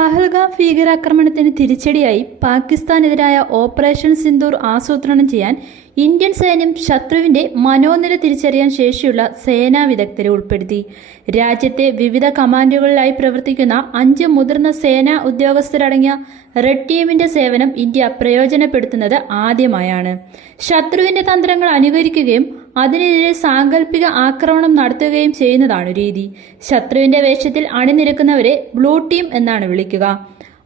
പഹൽഗാം ഭീകരാക്രമണത്തിന് തിരിച്ചടിയായി പാകിസ്ഥാനെതിരായ ഓപ്പറേഷൻ സിന്ദൂർ ആസൂത്രണം ചെയ്യാൻ ഇന്ത്യൻ സൈന്യം ശത്രുവിന്റെ മനോനില തിരിച്ചറിയാൻ ശേഷിയുള്ള സേനാ വിദഗ്ധരെ ഉൾപ്പെടുത്തി. രാജ്യത്തെ വിവിധ കമാൻഡുകളിലായി പ്രവർത്തിക്കുന്ന അഞ്ച് മുതിർന്ന സേനാ ഉദ്യോഗസ്ഥരടങ്ങിയ റെഡ് ടീമിന്റെ സേവനം ഇന്ത്യ പ്രയോജനപ്പെടുത്തുന്നത് ആദ്യമായാണ്. ശത്രുവിന്റെ തന്ത്രങ്ങൾ അനുകരിക്കുകയും അതിനെതിരെ സാങ്കല്പിക ആക്രമണം നടത്തുകയും ചെയ്യുന്നതാണ് രീതി. ശത്രുവിന്റെ വേഷത്തിൽ അണിനിരക്കുന്നവരെ ബ്ലൂ ടീം എന്നാണ് വിളിക്കുക.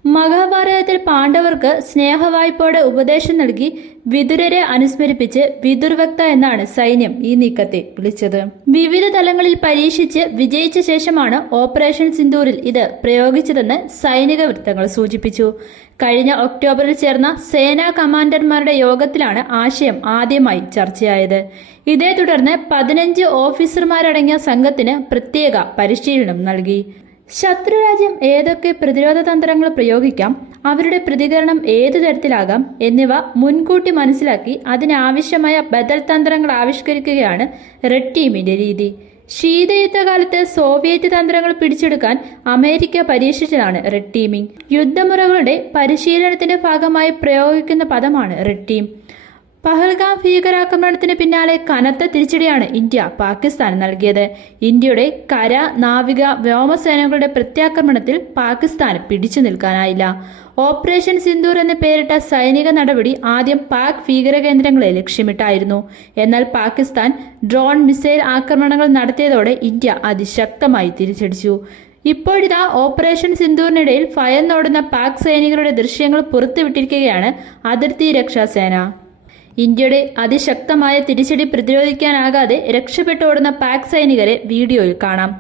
മഹാഭാരതത്തിൽ പാണ്ഡവർക്ക് സ്നേഹവായ്പോടെ ഉപദേശം നൽകി വിതുരരെ അനുസ്മരിപ്പിച്ച് വിതുർവക്ത എന്നാണ് സൈന്യം ഈ നീക്കത്തെ വിളിച്ചത്. വിവിധ തലങ്ങളിൽ പരീക്ഷിച്ച് വിജയിച്ച ശേഷമാണ് ഓപ്പറേഷൻ സിന്ദൂരിൽ ഇത് പ്രയോഗിച്ചതെന്ന് സൈനിക വൃത്തങ്ങൾ സൂചിപ്പിച്ചു. കഴിഞ്ഞ ഒക്ടോബറിൽ ചേർന്ന സേനാ കമാൻഡർമാരുടെ യോഗത്തിലാണ് ആശയം ആദ്യമായി ചർച്ചയായത്. ഇതേ തുടർന്ന് പതിനഞ്ച് ഓഫീസർമാരടങ്ങിയ സംഘത്തിന് പ്രത്യേക പരിശീലനം നൽകി. ശത്രുരാജ്യം ഏതൊക്കെ പ്രതിരോധ തന്ത്രങ്ങൾ പ്രയോഗിക്കാം അവരുടെ പ്രതികരണം ഏതു തരത്തിലാകാം എന്നിവ മുൻകൂട്ടി മനസ്സിലാക്കി അതിനാവശ്യമായ ബദൽ തന്ത്രങ്ങൾ ആവിഷ്കരിക്കുകയാണ് റെഡ് ടീമിന്റെ രീതി. ശീതയുദ്ധകാലത്ത് സോവിയറ്റ് തന്ത്രങ്ങൾ പിടിച്ചെടുക്കാൻ അമേരിക്ക പരീക്ഷിച്ചതാണ് റെഡ് ടീമിംഗ്. യുദ്ധമുറകളുടെ പരിശീലനത്തിന്റെ ഭാഗമായി പ്രയോഗിക്കുന്ന പദമാണ് റെഡ് ടീം. പഹൽഗാം ഭീകരാക്രമണത്തിന് പിന്നാലെ കനത്ത തിരിച്ചടിയാണ് ഇന്ത്യ പാകിസ്ഥാൻ നൽകിയത്. ഇന്ത്യയുടെ കര നാവിക വ്യോമസേനകളുടെ പ്രത്യാക്രമണത്തിൽ പാകിസ്ഥാൻ പിടിച്ചു നിൽക്കാനായില്ല. ഓപ്പറേഷൻ സിന്ദൂർ എന്ന് പേരിട്ട സൈനിക നടപടി ആദ്യം പാക് ഭീകര കേന്ദ്രങ്ങളെ ലക്ഷ്യമിട്ടായിരുന്നു. എന്നാൽ പാകിസ്ഥാൻ ഡ്രോൺ മിസൈൽ ആക്രമണങ്ങൾ നടത്തിയതോടെ ഇന്ത്യ അതിശക്തമായി തിരിച്ചടിച്ചു. ഇപ്പോഴിതാ ഓപ്പറേഷൻ സിന്ദൂറിനിടയിൽ ഭയന്നോടുന്ന പാക് സൈനികരുടെ ദൃശ്യങ്ങൾ പുറത്തുവിട്ടിരിക്കുകയാണ് അതിർത്തി രക്ഷാസേന. ഇന്ത്യയുടെ അതിശക്തമായ തിരിച്ചടി പ്രതിരോധിക്കാനാകാതെ രക്ഷപ്പെട്ടോടുന്ന പാക് സൈനികരെ വീഡിയോയിൽ കാണാം.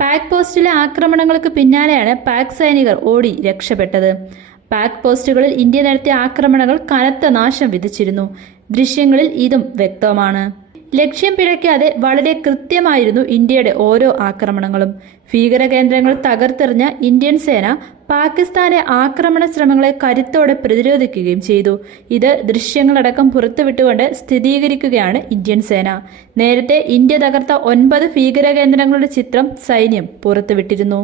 പാക് പോസ്റ്റിലെ ആക്രമണങ്ങൾക്ക് പിന്നാലെയാണ് പാക് സൈനികർ ഓടി രക്ഷപ്പെട്ടത്. പാക് പോസ്റ്റുകളിൽ ഇന്ത്യ നടത്തിയ ആക്രമണങ്ങൾ കനത്ത നാശം വിധിച്ചിരുന്നു. ദൃശ്യങ്ങളിൽ ഇതും വ്യക്തമാണ്. ലക്ഷ്യം പിഴയ്ക്കാതെ വളരെ കൃത്യമായിരുന്നു ഇന്ത്യയുടെ ഓരോ ആക്രമണങ്ങളും. ഭീകര കേന്ദ്രങ്ങൾ തകർത്തെറിഞ്ഞ ഇന്ത്യൻ സേന പാകിസ്ഥാന്റെ ആക്രമണ ശ്രമങ്ങളെ കരുത്തോടെ പ്രതിരോധിക്കുകയും ചെയ്തു. ഇത് ദൃശ്യങ്ങളടക്കം പുറത്തുവിട്ടുകൊണ്ട് സ്ഥിരീകരിക്കുകയാണ് ഇന്ത്യൻ സേന. നേരത്തെ ഇന്ത്യ തകർത്ത ഒൻപത് ഭീകര കേന്ദ്രങ്ങളുടെ ചിത്രം സൈന്യം പുറത്തുവിട്ടിരുന്നു.